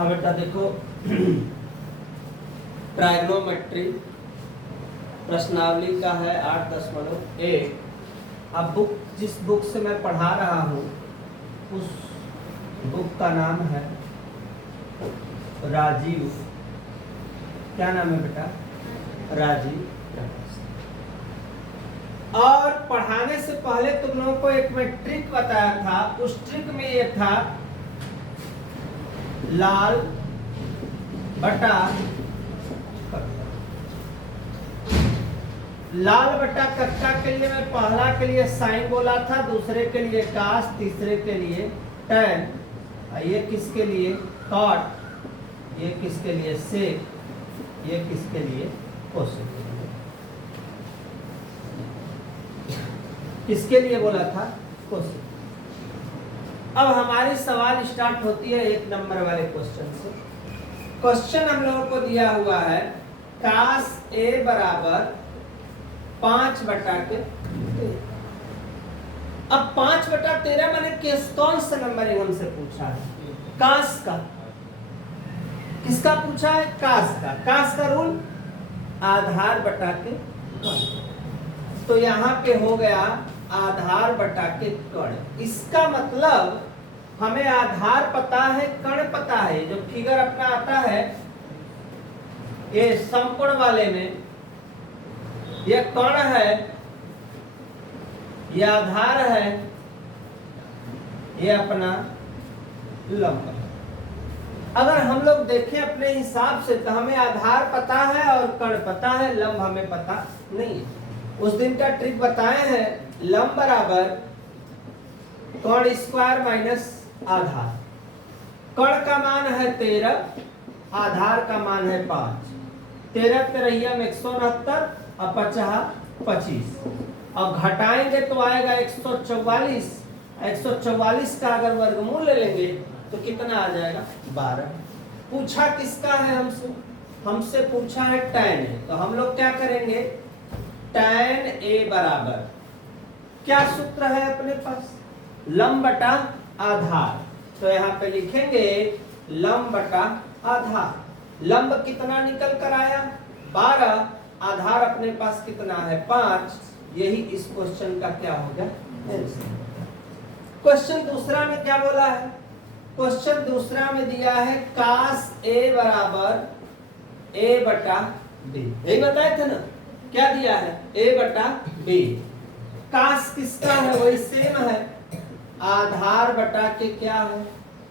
अब बेटा देखो ट्राइग्नोमेट्री प्रश्नावली का है 8.1। अब जिस बुक से मैं पढ़ा रहा हूँ उस बुक का नाम है राजीव। क्या नाम है बेटा? राजीव। और पढ़ाने से पहले तुम लोगों को एक मैं ट्रिक बताया था। उस ट्रिक में ये था लाल बटा कक्का के लिए मैं पहला के लिए साइन बोला था, दूसरे के लिए कास, तीसरे के लिए टैन, ये किसके लिए कॉट, ये किसके लिए सेक, ये किसके लिए कोसेक। किसके लिए बोला था? कोसेक। अब हमारी सवाल स्टार्ट होती है 1 नंबर वाले क्वेश्चन से। क्वेश्चन हम लोगों को दिया हुआ है कास ए बराबर 5/13। अब 5/13 मैंने कौन सा नंबर हमसे पूछा है? कास का। किसका पूछा है? कास का। कास का रूल आधार बटा के कण। तो यहाँ पे हो गया आधार बटा के कण। इसका मतलब हमें आधार पता है, कण पता है। जो फिगर अपना आता है ये समकोण वाले में, ये कण है, ये आधार है, ये अपना लंब है। अगर हम लोग देखें अपने हिसाब से तो हमें आधार पता है और कण पता है, लंब हमें पता नहीं है। उस दिन का ट्रिक बताए हैं, लंब बराबर कण स्क्वायर माइनस आधार। कण का मान है 13, आधार का मान है 5। 13 तेरहिया में 169 और 50 25। और घटाएंगे तो आएगा 144। 144 का अगर वर्गमूल ले लेंगे तो कितना आ जाएगा? 12। पूछा किसका है हमसे? हमसे पूछा है tan ए। तो हम लोग क्या करेंगे? tan ए बराबर क्या सूत्र है अपने पास? लंब बटा आधार। तो यहाँ पे लिखेंगे लंब बटा आधार। लंब कितना निकल कर आया? 12। आधार अपने पास कितना है? 5। यही इस क्वेश्चन का क्या होगा? आंसर। क्वेश्चन दूसरा में क्या बोला है? क्वेश्चन दूसरा में दिया है कास ए बराबर a बटा b। यही बताए थे ना? क्या दिया है? a बटा b। कास किसका है? वही सेम है। आधार बटा के क्या है?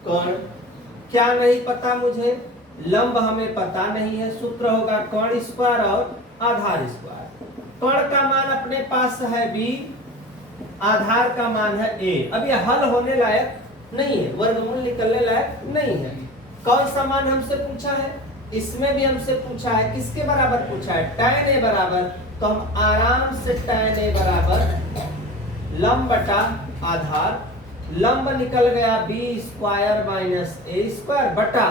कण। क्या नहीं पता मुझे? लंब हमें पता नहीं है। सूत्र होगा कण स्क्वायर और आधार स्क्वायर। कण का मान अपने पास है b, आधार का मान है a। अब ये हल होने लायक नहीं है, वर्गमूल निकलने लायक नहीं है। कौन सा मान हमसे पूछा है? इसमें भी हमसे पूछा है। किसके बराबर पूछा है? tan a बराबर। तो हम आराम से tan a बराबर लंब बटा आधार, लंब निकल गया b square minus a square बटा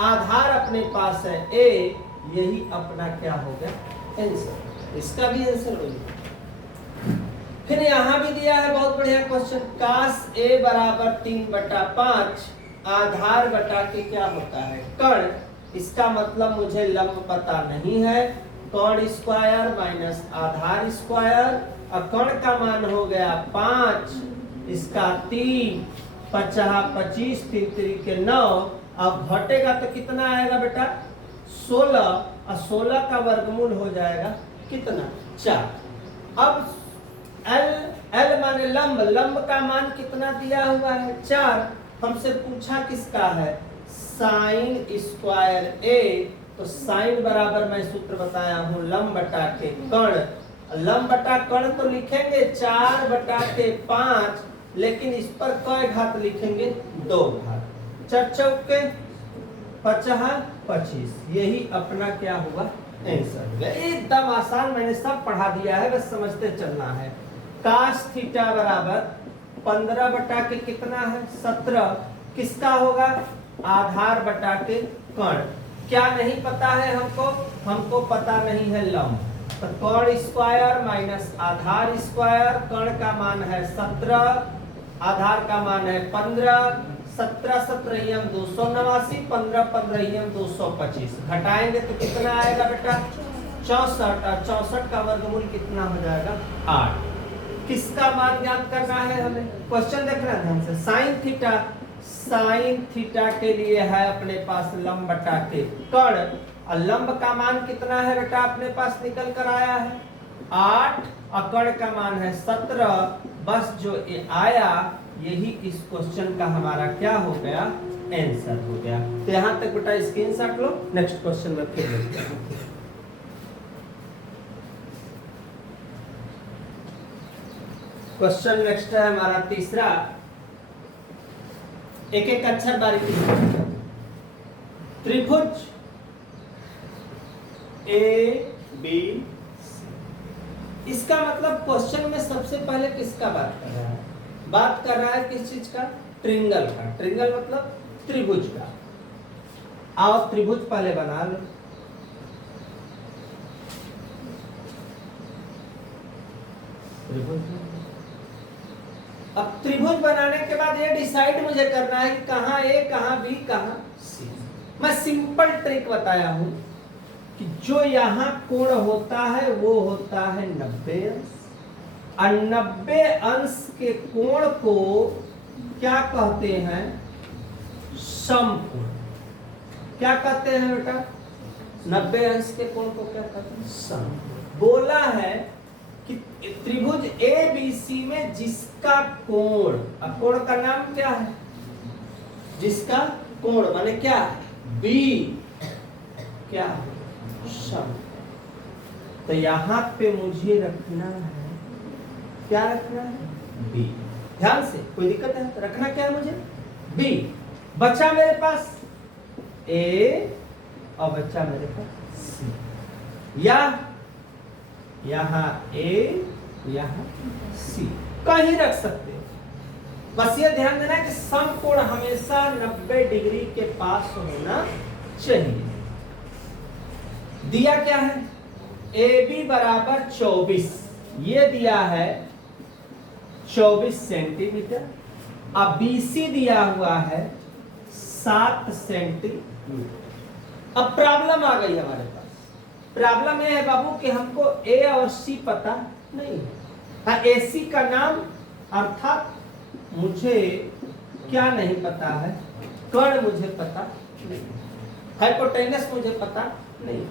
आधार अपने पास है a। यही अपना क्या हो गया? आंसर। इसका भी आंसर हो गया। फिर यहाँ भी दिया है बहुत बढ़िया क्वेश्चन, कास a बराबर 3/5। आधार बटा के क्या होता है? कण। इसका मतलब मुझे लंब पता नहीं है। कण स्क्वायर माइनस आधार स्क्वायर, और कण का मान हो गया 5, इसका 3, 50 25, 3 3 के 9। अब घटेगा तो कितना आएगा बेटा? 16। और 16 का वर्गमूल हो जाएगा कितना? 4। अब L माने लंब, लंब का मान कितना दिया हुआ है? 4। हमसे पूछा किसका है? Sine square a। तो साइन बराबर मैं सूत्र बताया हूं लंब बटा के कण। लंब बटा कण तो लिखेंगे 4/5, लेकिन इस पर क घात लिखेंगे 2 घात। 4 चौके 50 25। यही अपना क्या हुआ? आंसर। एकदम आसान, मैंने सब पढ़ा दिया है, बस समझते चलना है। कास थीटा बराबर 15 बटा के कितना है? 17। किसका होगा? आधार बटा के कण। क्या नहीं पता है हमको? हमको पता नहीं है लंब। तो कण स्क्वायर माइनस आधार स्क्वायर। कण का मान है 17, आधार का मान है 15, 17 17 289, 15 15 225, घटाएंगे तो कितना आएगा बेटा 64, और 64 का वर्गमूल कितना हो जाएगा 8। किसका मान ज्ञात करना है हमें? क्वेश्चन देखना ध्यान से। साइन थीटा के लिए है अपने पास लंब बटा के कर्ण, और लंब का मान कितना है बेटा अपने पास निकल कर आया है 8, और कर्ण का मान है 17। बस जो ये आया यही इस क्वेश्चन का हमारा क्या हो गया आंसर हो गया। तो यहां तक बेटा स्क्रीनशॉट लो, नेक्स्ट क्वेश्चन में फिर देखते हैं। क्वेश्चन नेक्स्ट है हमारा तीसरा, एक एक अक्षर बारीकी से। त्रिभुज ए बी, इसका मतलब क्वेश्चन में सबसे पहले किसका बात कर रहा है? बात कर रहा है किस चीज का? ट्रिंगल का। ट्रिंगल मतलब त्रिभुज का। आओ त्रिभुज पहले बना लो। त्रिभुज, अब त्रिभुज बनाने के बाद ये डिसाइड मुझे करना है कि कहां ए कहां बी कहां सी। मैं सिंपल ट्रिक बताया हूं कि जो यहां कोण होता है वो होता है 90 अंश, और 90 अंश के कोण को क्या कहते हैं? समकोण। क्या कहते हैं बेटा? 90 अंश के कोण को क्या कहते हैं? समकोण। बोला है कि त्रिभुज ए बी सी में जिसका कोण, अब कोण का नाम क्या है? जिसका कोण माने क्या? बी क्या है? सम। तो यहां पे मुझे रखना है, क्या रखना है? बी। ध्यान से, कोई दिक्कत है? तो रखना क्या है मुझे? बी। बचा मेरे पास ए और बचा मेरे पास सी, या यहां ए यहां सी कहीं रख सकते हो। बस ये ध्यान देना कि समकोण हमेशा 90 डिग्री के पास होना चाहिए। दिया क्या है? ए बी बराबर 24, ये दिया है 24 सेंटीमीटर, अब बी सी दिया हुआ है 7 सेंटीमीटर। अब प्रॉब्लम आ गई हमारे पास। प्रॉब्लम ये है बाबू कि हमको ए और सी पता नहीं है। हाँ, ए सी का नाम अर्थात मुझे क्या नहीं पता है? कर्ण मुझे पता नहीं, हाइपोटेनस मुझे पता नहीं।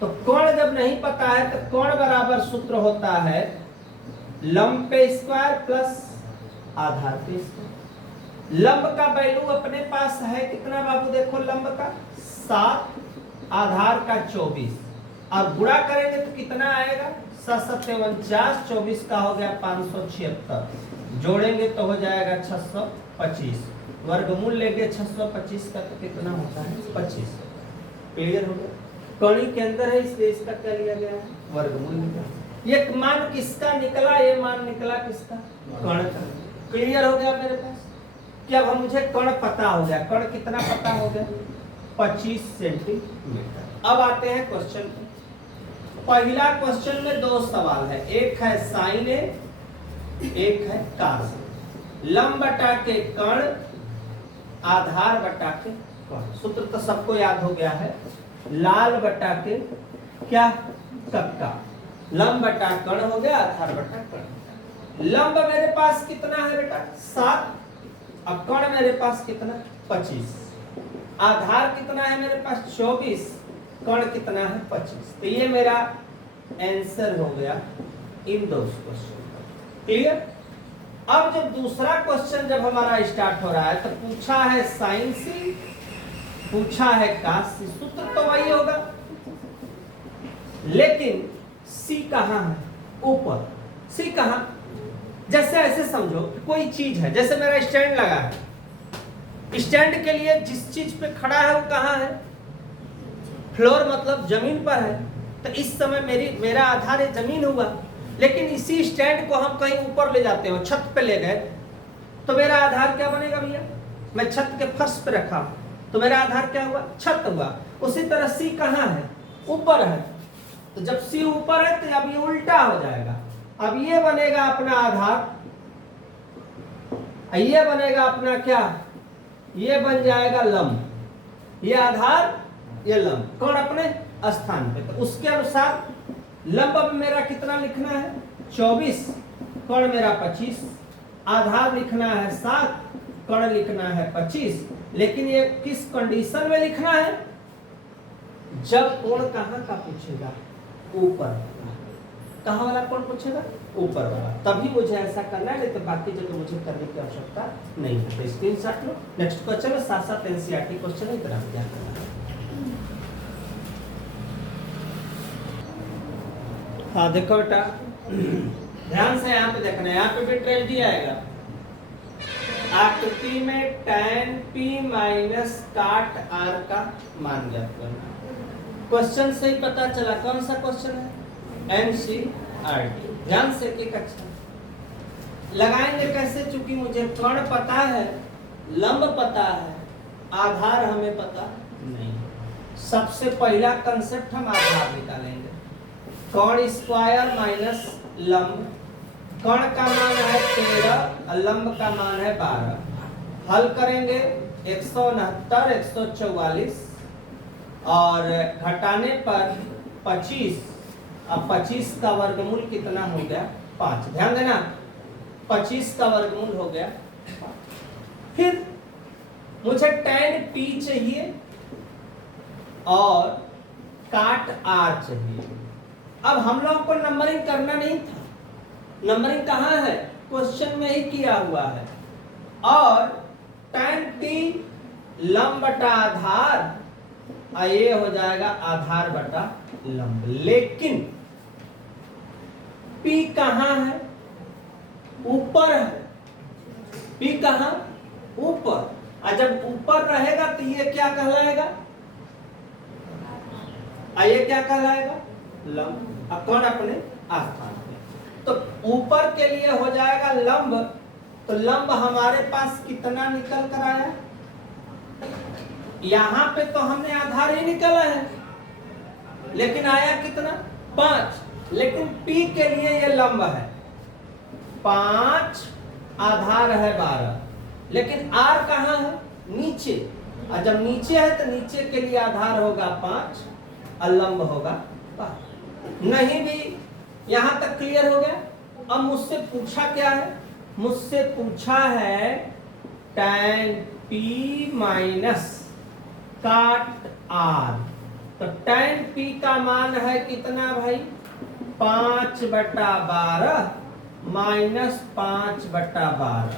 तो कोण जब नहीं पता है तो कोण बराबर सूत्र होता है लंब पे स्क्वायर प्लस आधार पे स्क्वायर। लंब का वैल्यू अपने पास है कितना बाबू? देखो लंब का 7, आधार का 24, और गुणा करेंगे तो कितना आएगा? 7 7 49, 24 का हो गया 576, जोड़ेंगे तो हो जाएगा 625, वर्गमूल लेंगे 625 का तो कितना होता है? 25। क्लियर हो गया? कणी के अंदर है इसलिए इसका क्या लिया गया है? वर्गमूल लिया। ये मान किसका निकला? ये मान निकला किसका? कर्ण का। क्लियर हो गया मेरे पास? क्या अब मुझे कर्ण पता हो गया? कर्ण कितना पता हो गया? 25 सेंटीमीटर। अब आते हैं क्वेश्चन पे। पहला क्वेश्चन में 2 सवाल है, एक है साइन ए, एक है कास ए। लंब बटा के कर्ण, आधार बटा के कर्ण। सूत्र तो सबको याद हो गया है, लाल बटा के क्या? कक्का। लंब बटा कर्ण हो गया, आधार बटा कर्ण। लंब मेरे पास कितना है बेटा? 7, अब कर्ण मेरे पास कितना? 25। आधार कितना है मेरे पास? 24, कर्ण कितना है? 25। तो ये मेरा आंसर हो गया इन 2 क्वेश्चन। क्लियर? अब जब दूसरा क्वेश्चन जब हमारा स्टार्ट हो रहा है तो पूछा है साइन सी, पूछा है कास सी। सूत्र तो वही होगा, लेकिन सी कहां है? ऊपर। सी कहां? जैसे ऐसे समझो कोई चीज है, जैसे मेरा स्टैंड लगा है, स्टैंड के लिए जिस चीज पे खड़ा है वो कहां है? फ्लोर मतलब जमीन पर है। तो इस समय मेरा आधार है जमीन हुआ, लेकिन इसी स्टैंड को हम कहीं ऊपर ले जाते हो, छत पे ले गए, तो मेरा आधार क्या बनेगा भैया? मैं छत के फर्श पे रखा तो मेरा आधार क्या हुआ? छत हुआ। उसी तरह सी कहां है? ऊपर है। तो जब सी ऊपर है तो अब ये उल्टा हो जाएगा। अब ये बनेगा अपना आधार, ये बनेगा अपना क्या? ये बन जाएगा लंब, ये आधार, ये लंब, कौन अपने स्थान पे। तो उसके अनुसार लंब अब मेरा कितना लिखना है 24, कर्ण मेरा 25, आधार लिखना है 7, कर्ण लिखना है 25। लेकिन ये किस कंडीशन में लिखना है, जब कोण कहां का पूछेगा, ऊपर, कहां वाला कोण पूछेगा, ऊपर वाला, तभी मुझे ऐसा करना है, नहीं तो बाकी जगह मुझे करने की आवश्यकता नहीं है। तो स्क्रीनशॉट लो। नेक्स्ट क्वेश्चन है, साथ साथ एनसीईआरटी क्वेश्चन है, इतना ध्यान करना है। हाँ देखो बेटा, ध्यान से यहाँ पे देखना है, यहाँ पे भी ट्रेजेडी आएगा। आकृति में tan p माइनस काट r का मान ज्ञात करना। क्वेश्चन से ही पता चला कौन सा क्वेश्चन है, एनसीईआरटी। ध्यान से एक अच्छा लगाएंगे कैसे, चूंकि मुझे कर्ण पता है, लंब पता है, आधार हमें पता नहीं। सबसे पहला कंसेप्ट हम आधार निकालेंगे, कर्ण स्क्वायर माइनस लंब। कर्ण का मान है 13, लंब का मान है 12। हल करेंगे 169, 144 और घटाने पर 25। अब 25 का वर्गमूल कितना हो गया, 5। ध्यान देना, 25 का वर्गमूल हो गया। फिर मुझे tan p चाहिए और काट r चाहिए। अब हम लोगों को नंबरिंग करना नहीं था, नंबरिंग कहाँ है, क्वेश्चन में ही किया हुआ है। और tan t लंब बटा आधार, ये हो जाएगा आधार बटा लंब। लेकिन P कहाँ है, ऊपर है। P कहाँ, ऊपर। और जब ऊपर रहेगा तो ये क्या कहलाएगा, ये क्या कहलाएगा, लंब। अब कौन अपने स्थान पे, तो ऊपर के लिए हो जाएगा लंब। तो लंब हमारे पास कितना निकल कर आया, यहां पे तो हमने आधार ही निकाला है, लेकिन आया कितना, 5। लेकिन P के लिए ये लंब है 5, आधार है 12। लेकिन R कहाँ है, नीचे। और जब नीचे है तो नीचे के लिए आधार होगा 5 और लंब होगा 12। नहीं भी, यहां तक क्लियर हो गया। अब मुझसे पूछा क्या है, मुझसे पूछा है tan p माइनस काट r। तो tan p का मान है कितना भाई, 5/12 माइनस 5/12।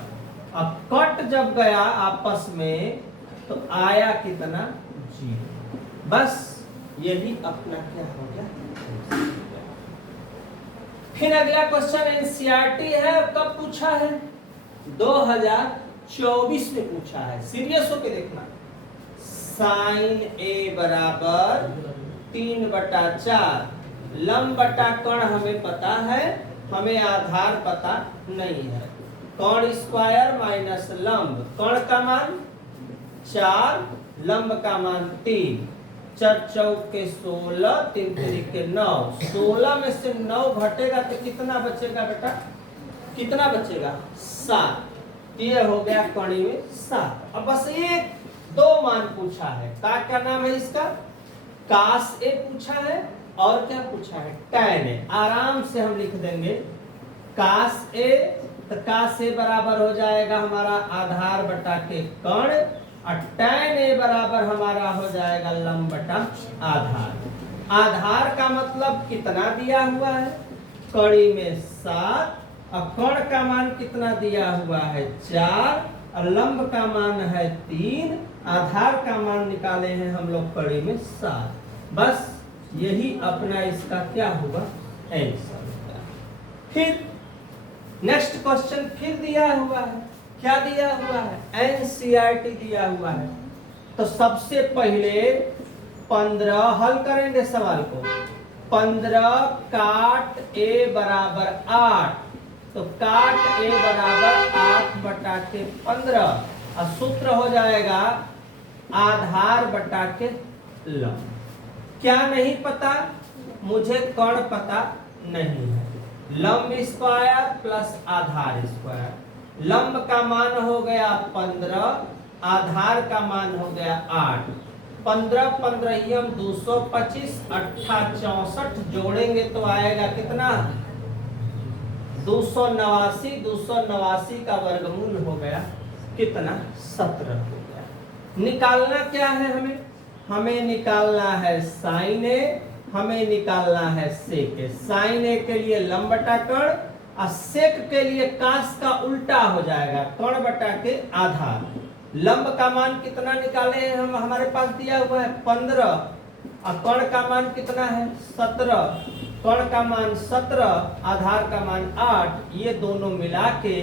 अब कट जब गया आपस में तो आया कितना, 0। बस यही अपना क्या हो गया। फिर अगला क्वेश्चन एनसीईआरटी है, कब पूछा है, 2024 में पूछा है। सीरियस होके देखना। साइन a बराबर 3/4, लंब बटा कर्ण हमें पता है, हमें आधार पता नहीं है। कर्ण स्क्वायर माइनस लंब, कर्ण का मान 4, लंब का मान 3। 4 चौके 16, 3 तिरिके 9। 16 में से 9 घटेगा तो कितना बचेगा बेटा, कितना बचेगा, 7। ये हो गया कणी में 7। अब बस एक दो मान पूछा है, क्या नाम है इसका, कास ए पूछा है और क्या पूछा है, tan ए। आराम से हम लिख देंगे कास ए, तो कास ए बराबर हो जाएगा हमारा आधार बटा के कर्ण, और tan ए बराबर हमारा हो जाएगा लंब बटा आधार। आधार का मतलब कितना दिया हुआ है, कड़ी में 7, और कर्ण का मान कितना दिया हुआ है 4, और लंब का मान है 3, आधार का मान निकाले हैं हम लोग कड़ी में 7। बस यही अपना इसका क्या होगा, आंसर। फिर नेक्स्ट क्वेश्चन फिर दिया हुआ है, क्या दिया हुआ है, एनसीईआरटी दिया हुआ है। तो सबसे पहले 15 हल करेंगे सवाल को। 15 काट a बराबर 8, तो काट a बराबर 8/15, और सूत्र हो जाएगा आधार बटा के लंब। क्या नहीं पता, मुझे कर्ण पता नहीं है। लंब स्क्वायर प्लस आधार स्क्वायर, लंब का मान हो गया 15, आधार का मान हो गया 8, 15 15 225, 8 64 जोड़ेंगे तो आएगा कितना 289, 289 का वर्गमूल हो गया कितना 17 हो गया। निकालना क्या है हमें निकालना है साइन ए, हमें निकालना है सेक ए। साइन ए के लिए लंब बटा कर्ण और सेक के लिए कास का उल्टा हो जाएगा कर्ण बटा के आधार। लंब का मान कितना निकाले हैं हम, हमारे पास दिया हुआ है 15 और कर्ण का मान कितना है 17, कर्ण का मान 17, आधार का मान 8, ये दोनों मिला के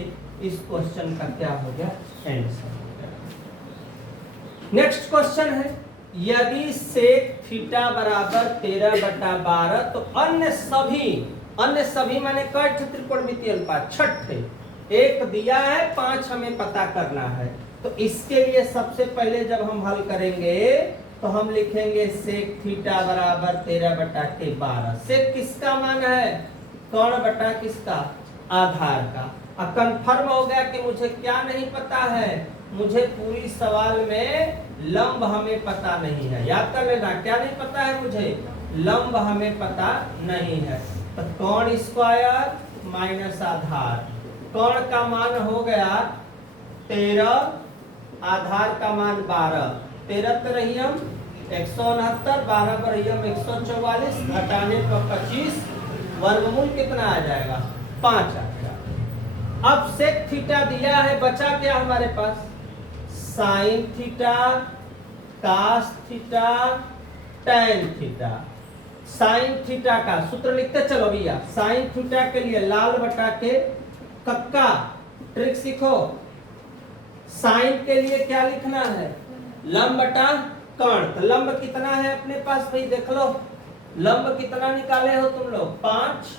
इस क्वेश्चन का क्या हो गया आंसर हो गया। नेक्स्ट क्वेश्चन है यदि सेक थीटा बराबर 13/12 तो अन्य सभी माने कट त्रिकोणमितीय अनुपात छठे एक दिया है 5 हमें पता करना है। तो इसके लिए सबसे पहले जब हम हल करेंगे तो हम लिखेंगे सेक थीटा बराबर 13/12। सेक किसका मान है कर्ण बटा किसका आधार का। अब कंफर्म हो गया कि मुझे क्या नहीं पता है, मुझे पूरी सवाल में लंब हमें पता नहीं है। याद कर लेना क्या नहीं पता है मुझे, लंब हमें पता नहीं है। तो कर्ण स्क्वायर माइनस आधार, कर्ण का मान हो गया 13, आधार का मान 12, 13 तरहियम 169, 12 परहियम 144, घटाने पर 25, वर्गमूल कितना आ जाएगा 5 आ जाएगा। अब सेक थीटा दिया है, बचा क्या हमारे पास sine theta, cos theta, tan theta. Sine theta का सूत्र लिखते चलो भैया, साइन थीटा के लिए लाल बटा के कक्का ट्रिक सीखो। साइन के लिए क्या लिखना है लंब बटा कर्ण। तो लंब कितना है अपने पास भाई देख लो, लंब कितना निकाले हो तुम लोग 5,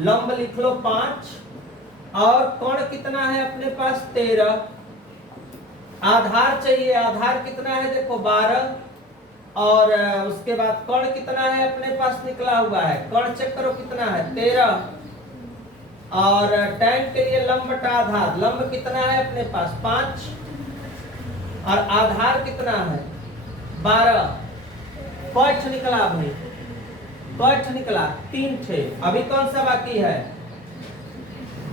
लंब लिख लो 5, और कर्ण कितना है अपने पास 13, आधार चाहिए, आधार कितना है देखो 12, और उसके बाद कर्ण कितना है अपने पास निकला हुआ है, कर्ण चेक करो कितना है 13, और टैन के लिए लंब बटा आधार, लंब कितना है अपने पास 5 और आधार कितना है 12, कौन निकला भाई कौन निकला 3 थे। अभी कौन सा बाकी है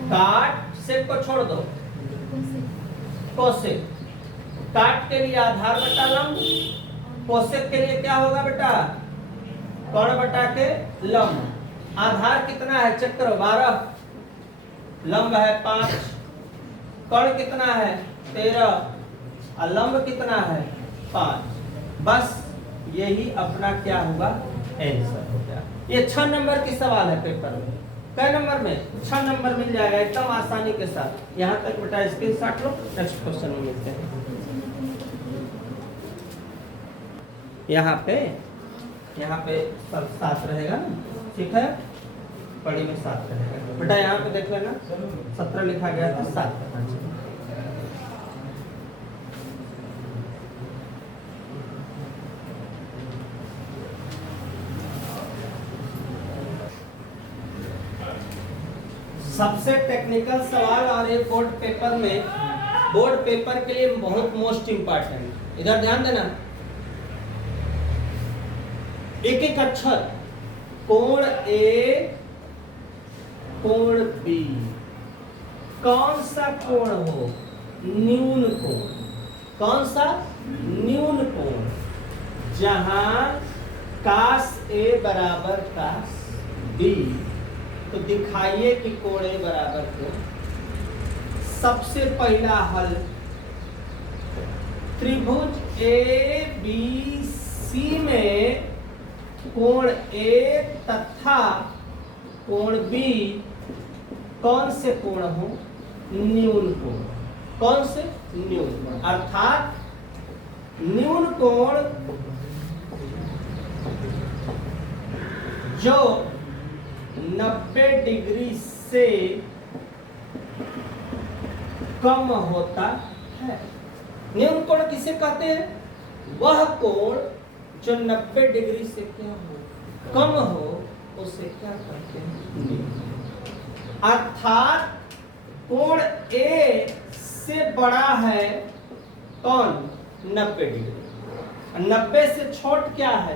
काट, सेक को छोड़ दो, कोसेक। काट के लिए आधार बटा लंब, कोसेक के लिए क्या होगा बेटा कर्ण बटा के लंब। आधार कितना है चेक करो 12, लंब है 5, कर्ण कितना है 13 और लंब कितना है 5। बस यही अपना क्या हुआ आंसर हो गया। ये 6 नंबर की सवाल है पेपर में। कै नंबर में 6 नंबर मिल जाएगा एकदम आसानी के साथ। यहाँ तक बेटा स्क्रीनशॉट लो, नेक्स्ट क्वेश्चन में मिलते हैं। यहाँ पे सब साथ रहेगा ना, ठीक है, पढ़ी में 7 रहेगा बेटा। यहाँ पे देख लेना 17 लिखा गया था, 7 करना चाहिए। सबसे टेक्निकल सवाल और ये बोर्ड पेपर के लिए बहुत मोस्ट इंपॉर्टेंट, इधर ध्यान देना। एक एक अक्षर, कोण ए, कोण बी, कौन सा कोण हो न्यून कोण, कौन सा न्यून कोण, जहां कास ए बराबर कास बी, तो दिखाइए कि कोण ए बराबर कोण। सबसे पहला हल त्रिभुज ए बी सी में कोण ए तथा कोण बी कौन से कोण हो न्यून कोण, कौन से न्यून कोण, अर्थात न्यून कोण जो 90 डिग्री से कम होता है। न्यून कोण किसे कहते हैं, वह कोण जो 90 डिग्री से क्या हो कम हो उसे क्या कहते हैं, अर्थात कोण ए से बड़ा है कौन 90 डिग्री। 90 से छोट क्या है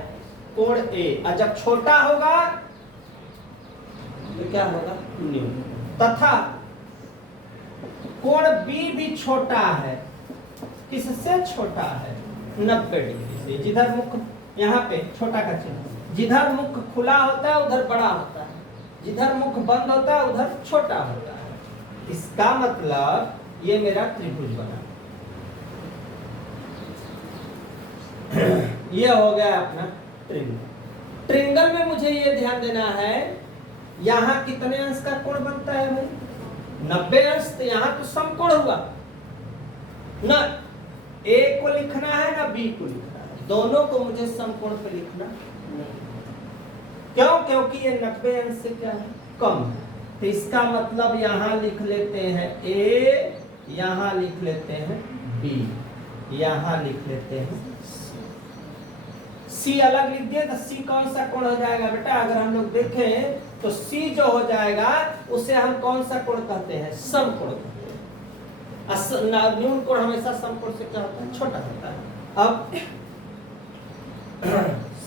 कोण ए, और जब छोटा होगा तो क्या होगा न्यून। तथा कोण बी भी छोटा है, किससे छोटा है 90 डिग्री से। जिधर मुख यहाँ पे छोटा का चिन्ह, जिधर मुख खुला होता है उधर बड़ा होता है, जिधर मुख बंद होता है उधर छोटा होता है। इसका मतलब ये मेरा त्रिभुज बना। ये हो गया अपना ट्रिंगल। ट्रिंगल में मुझे ये ध्यान देना है यहाँ कितने अंश का कोण बनता है भाई 90 अंश। तो यहाँ तो समकोण हुआ ना, ए को लिखना है ना बी को लिखना है, दोनों को मुझे समकोण पे लिखना नहीं। क्यों? क्योंकि ये 90 अंश से क्या है कम है। तो इसका मतलब यहाँ लिख लेते हैं ए, यहाँ लिख लेते हैं बी, यहाँ लिख लेते हैं सी। अलग लिख दिए तो सी कौन सा कोण हो जाएगा बेटा? अगर हम लोग देखें तो सी जो हो जाएगा उसे हम कौन सा कोण कहते हैं समकोण कहते हैं। न्यून कोण हमेशा समकोण से क्या होता है छोटा होता है। अब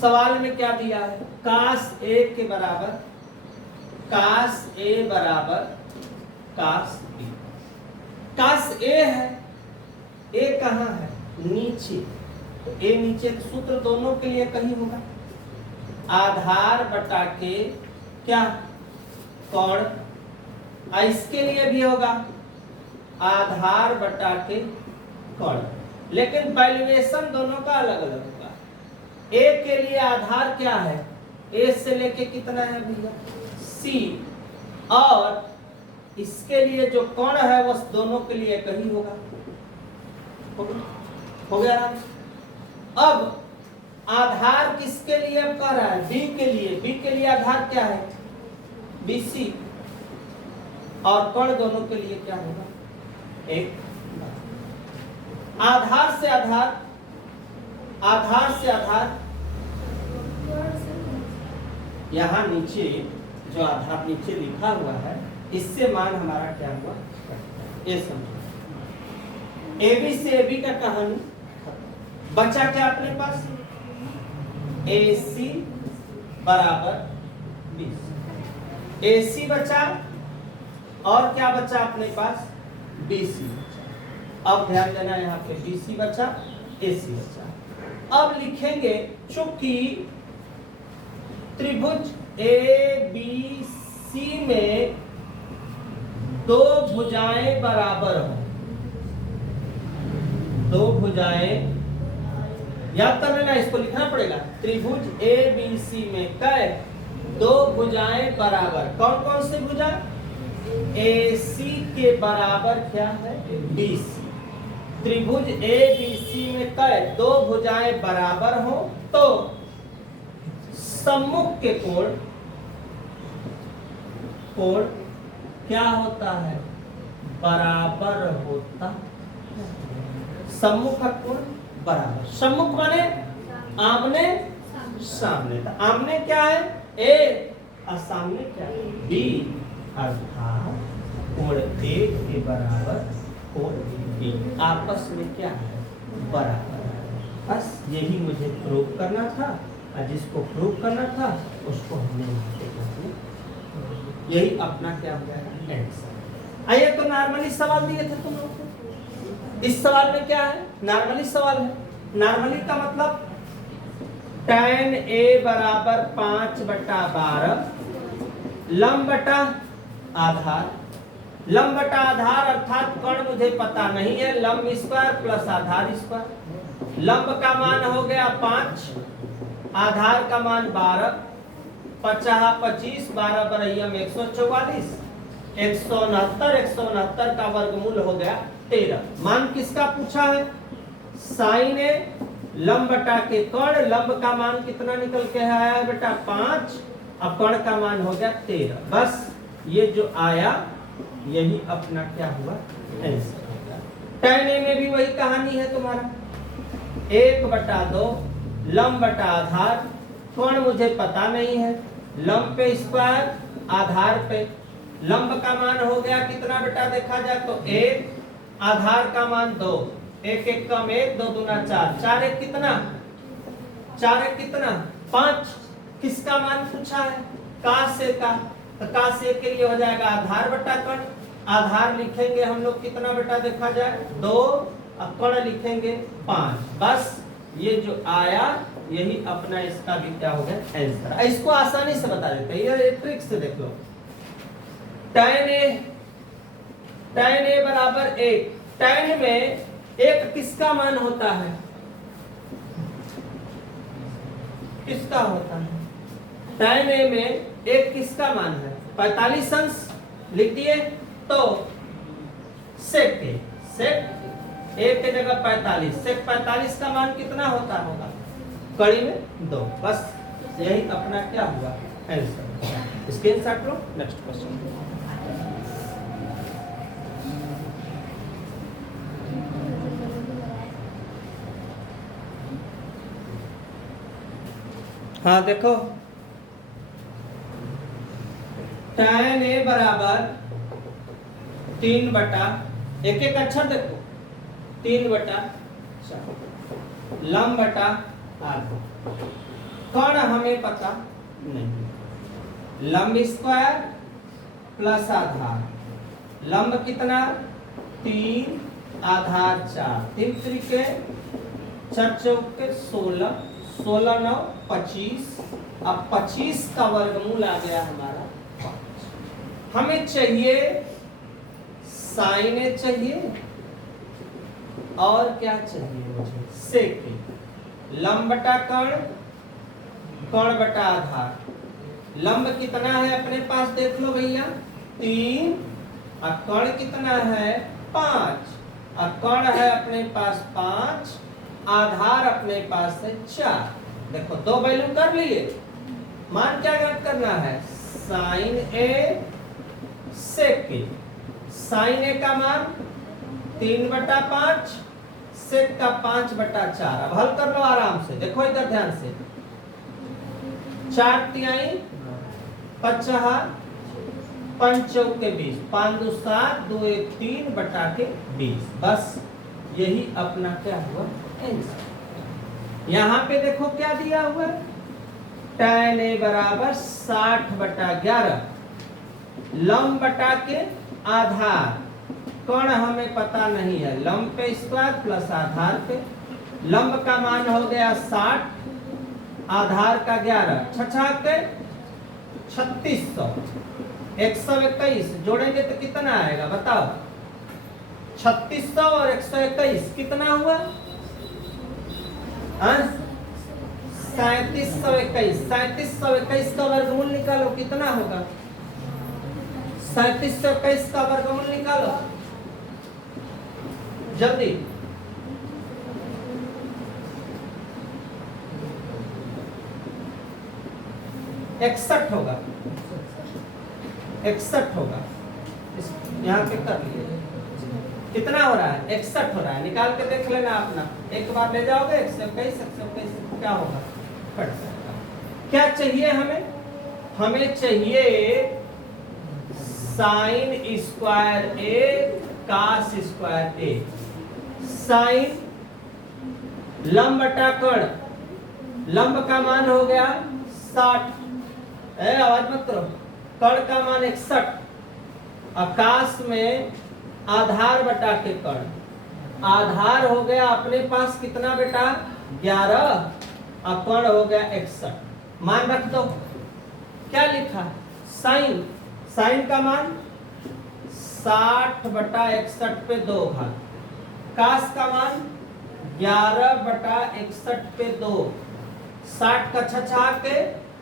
सवाल में क्या दिया है कास ए के बराबर कास ए बराबर कास बी। कास ए है, ए कहाँ है नीचे, तो ए नीचे सूत्र दोनों के लिए कहीं होगा आधार बटा के क्या कोण, इसके लिए भी होगा आधार बटा के कोण, लेकिन वैल्यूएशन दोनों का अलग अलग होगा। ए के लिए आधार क्या है ए से लेके कितना है भैया सी, और इसके लिए जो कोण है वो दोनों के लिए कहीं होगा। हो गया ना? अब आधार किसके लिए अब कह रहा है बी के लिए। बी के लिए आधार क्या है BC, और कोण दोनों के लिए क्या होगा एक। आधार से आधार, आधार से आधार, यहाँ नीचे जो आधार नीचे लिखा हुआ है इससे मान हमारा क्या हुआ ये समझो। AB से AB का कहानी बचा क्या अपने पास AC बराबर 20। AC बचा और क्या बचा अपने पास BC बचा। अब ध्यान देना यहाँ पे BC बचा AC बचा। अब लिखेंगे चूंकि त्रिभुज ABC में दो भुजाएं बराबर हो, दो भुजाएं याद कर लेना, इसको लिखना पड़ेगा। त्रिभुज ABC में कै दो भुजाएं बराबर, कौन कौन सी भुजा AC के बराबर क्या है BC। त्रिभुज ABC में कै दो भुजाएं बराबर हो तो सम्मुख के कोण क्या होता है बराबर होता। सम्मुख का कोण बराबर, सम्मुख माने आमने सामने, तो आमने क्या है A और सामने क्या है B, अर्थात कोण A के बराबर कोण B आपस में क्या है बराबर है। बस यही मुझे प्रूव करना था, और जिसको प्रूव करना था उसको हमने यही अपना क्या हो जाएगा आंसर। आइए तो नॉर्मली सवाल दिए थे तुम लोग को, इस सवाल में क्या है नॉर्मली सवाल है। नॉर्मली का मतलब tan A बराबर 5/12 लंब बटा आधार, लंब बटा आधार अर्थात कोण मुझे पता नहीं है, लंब स्क्वायर प्लस आधार स्क्वायर। लंब का मान हो गया 5, आधार का मान 12, 50 25 12 बरहियम 144, 169 169 का वर्गमूल हो गया 13। मान किसका पूछा है साइन ए लंब बटा के कोण, लंब का मान कितना निकल के आया है बेटा 5, अब कोण का मान हो गया 13। बस ये जो आया यही अपना क्या हुआ आंसर। tan A में भी वही कहानी है तुम्हारा 1/2 लंब बटा आधार, कोण मुझे पता नहीं है, लंब पे स्क्वायर आधार पे, लंब का मान हो गया कितना बेटा देखा जाए तो 1, आधार का मान 2, एक एक कम एक, दो दूना चार, चार एक कितना, चार एक कितना 5। किसका मान पूछा है, का से का, तो का से के लिए हो जाएगा आधार बटा कण। आधार लिखेंगे हम लोग कितना बेटा देखा जाए 2, और कण लिखेंगे 5। बस ये जो आया यही अपना इसका भी क्या हो गया आंसर। इसको आसानी से बता देते हैं, ये ट्रिक से देख लो। tan a बराबर 1। tan में एक किसका मान होता है, किसका होता है, tan a में एक किसका मान है 45 अंश लिख दिए। तो sec a के जगह 45, sec 45 का मान कितना होता होगा कड़ी में 2। बस यही अपना क्या हुआ आंसर। स्क्रीनशॉट लो, नेक्स्ट क्वेश्चन। हाँ देखो, tan a बराबर 3 बटा, एक एक अक्षर देखो, 3 बटा 4 लंब बटा आधा। कण हमें पता नहीं, लंब स्क्वायर प्लस आधार, लंब कितना 3, आधार 4, 3 त्रिके 4 चौके 16, 16 9 25। अब 25 का वर्गमूल आ गया हमारा 5। हमें चाहिए साइन ए चाहिए और क्या चाहिए मुझे सेक ए। लंब बटा कण, कण बटा आधार। लंब कितना है अपने पास देख लो भैया 3, और कण कितना है 5, और कण है अपने पास 5, आधार अपने पास है 4। देखो 2 वैल्यू कर लिए, मान क्या ज्ञात करना है साइन ए सेक ए। साइन ए का मान 3 बटा 5, सेक का 5 बटा 4। अब हल कर लो आराम से, देखो इधर ध्यान से। 4 तिहाई 50, 5 चौके 20, 5 2 7, 2 1 3 बटा के 20। बस यही अपना क्या हुआ आंसर। यहाँ पे देखो क्या दिया हुआ है, tan a बराबर 60 बटा 11, लंब बटा के आधार। कण हमें पता नहीं है, लंब पे स्क्वायर प्लस आधार पे। लंब का मान हो गया 60, आधार का 11, छछा के 3600, 121 जोड़ेंगे तो कितना आएगा बताओ। 3600 और 121 कितना हुआ 3721। 3721 का वर्गमूल निकालो कितना होगा, 3721 का वर्गमूल निकालो जल्दी। इकसठ होगा, 61 होगा। यहाँ पे कर लिए कितना हो रहा है 61 हो रहा है, निकाल के देख लेना अपना। एक बार ले जाओगे 121 क्या होगा कट जाएगा। क्या चाहिए हमें, हमें चाहिए साइन स्क्वायर ए कास स्क्वायर ए। साइन लंब बटा कण, लंब का मान हो गया 60, आवाज मत करो, कण का मान 61, आकाश में आधार बटा के कण। आधार हो गया अपने पास कितना बेटा 11, और कण हो गया 61। मान रख दो, क्या लिखा साइन, साइन का मान 60 बटा 61 पे 2 भाग, कास का मान 11 बटा 61 पे 2, 60 का छछा के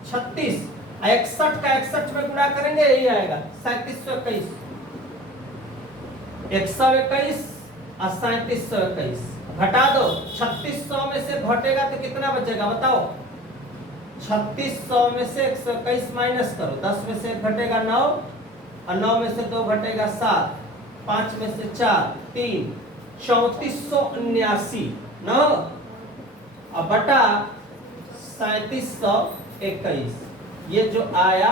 36, 61 का 61 में गुणा करेंगे यही आएगा 3721। 121 और 3721 घटा दो, 3600 में से घटेगा तो कितना बचेगा बताओ। 3600 में से 121 माइनस करो, 10 में से घटेगा 9, और 9 में से 2 घटेगा 7, 5 में से 4 3, 3479 9 और बटा 3721। ये जो आया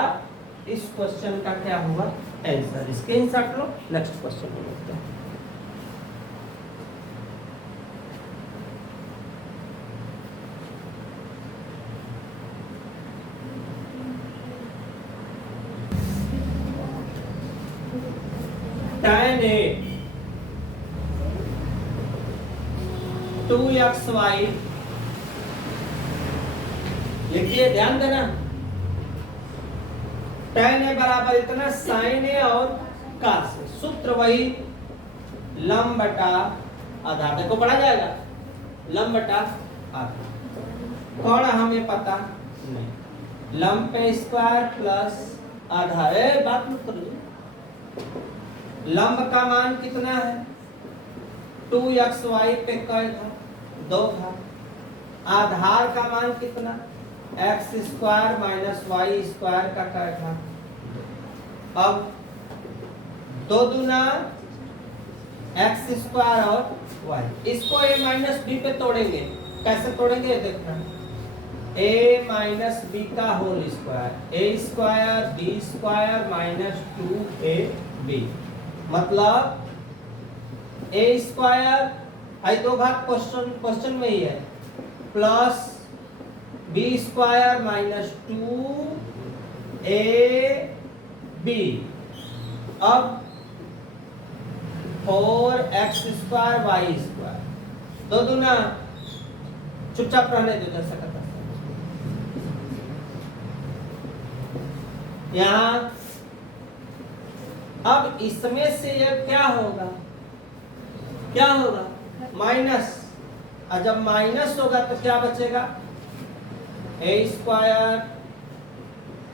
इस क्वेश्चन का क्या हुआ आंसर। स्क्रीनशॉट लो, नेक्स्ट क्वेश्चन में देखते हैं। tan A 2xy, लिखिए ध्यान देना, tan A बराबर इतना sin A और cos A, सूत्र वही लंब बटा आधार, देखो पढ़ा जाएगा लंब बटा आधार। कौन हमें पता नहीं, लंब पे स्क्वायर प्लस आधार, बात मत करो। लंब का मान कितना है 2xy पे कै था 2 था, आधार का मान कितना x square minus Y square का कै था। अब 2 दूना x स्क्वायर और y, इसको a माइनस बी पे तोड़ेंगे, कैसे तोड़ेंगे ये देखना, a माइनस बी का whole square, a square b square minus 2ab, मतलब a स्क्वायर आई दो भाग क्वेश्चन में ही है, plus b square minus 2ab। अब 4x स्क्वायर वाई स्क्वायर, 2 दूना, चुपचाप रहने दो जैसा करता यहाँ। अब इसमें से ये क्या होगा, क्या होगा माइनस, और जब माइनस होगा तो क्या बचेगा, a स्क्वायर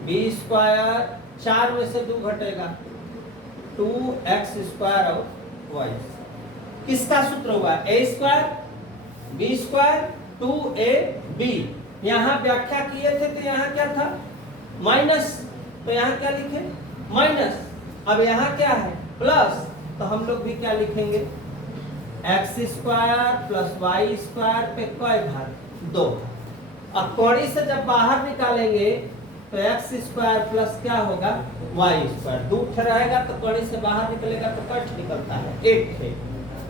b स्क्वायर, 4 में से 2 घटेगा, 2x स्क्वायर और y। किसका सूत्र होगा, a square b square 2ab। यहाँ व्याख्या किए थे तो यहाँ क्या था माइनस, तो यहाँ क्या लिखे माइनस। अब यहाँ क्या है प्लस, तो हम लोग भी क्या लिखेंगे x square plus Y square पे कै भाग 2। अब कौड़ी से जब बाहर निकालेंगे तो x स्क्वायर प्लस क्या होगा वाई स्क्वायर, 2 रहेगा तो कौड़ी से बाहर निकलेगा तो कट निकलता है 1 थे,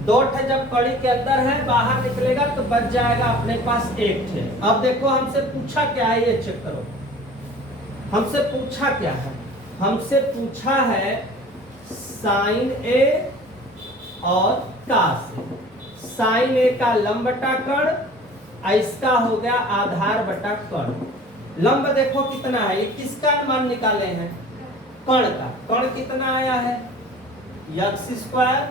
2 थे जब कड़ी के अंदर है बाहर निकलेगा तो बच जाएगा अपने पास 1 थे। अब देखो हमसे पूछा क्या है, ये चेक करो, हमसे पूछा क्या है, हमसे पूछा है साइन ए और कास ए। साइन ए का लंब बटा कर्ण, इसका हो गया आधार बटा कर्ण। लंब देखो कितना है, ये किसका मान निकाले हैं कर्ण का, कर्ण कितना आया है x स्क्वायर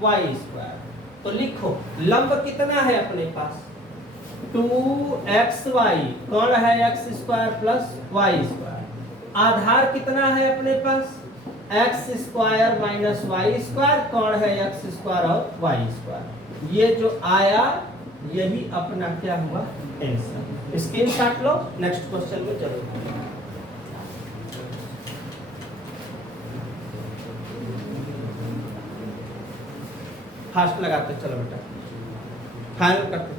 वाई स्क्वायर, तो लिखो लंब कितना है अपने पास 2xy, कर्ण है x square plus Y square, आधार कितना है अपने पास x square minus Y square, कर्ण है x स्क्वायर और वाई स्क्वायर। ये जो आया यही अपना क्या हुआ आंसर। स्क्रीनशॉट लो, नेक्स्ट क्वेश्चन में जरूर। फास्ट लगाते चलो बेटा, फाइनल करते